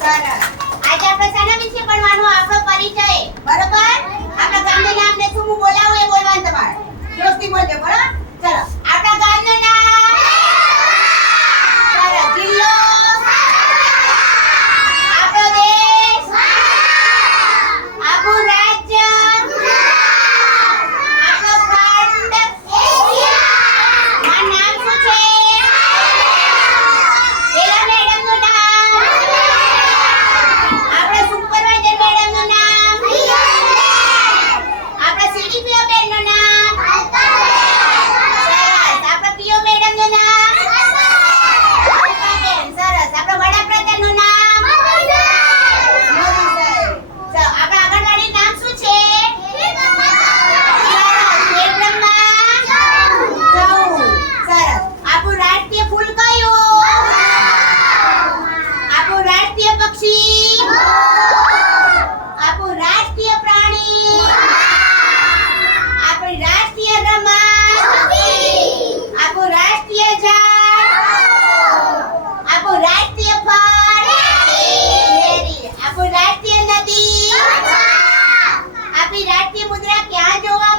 Sarah. આપણી રાજકીય મુદ્રા ક્યાં જોવા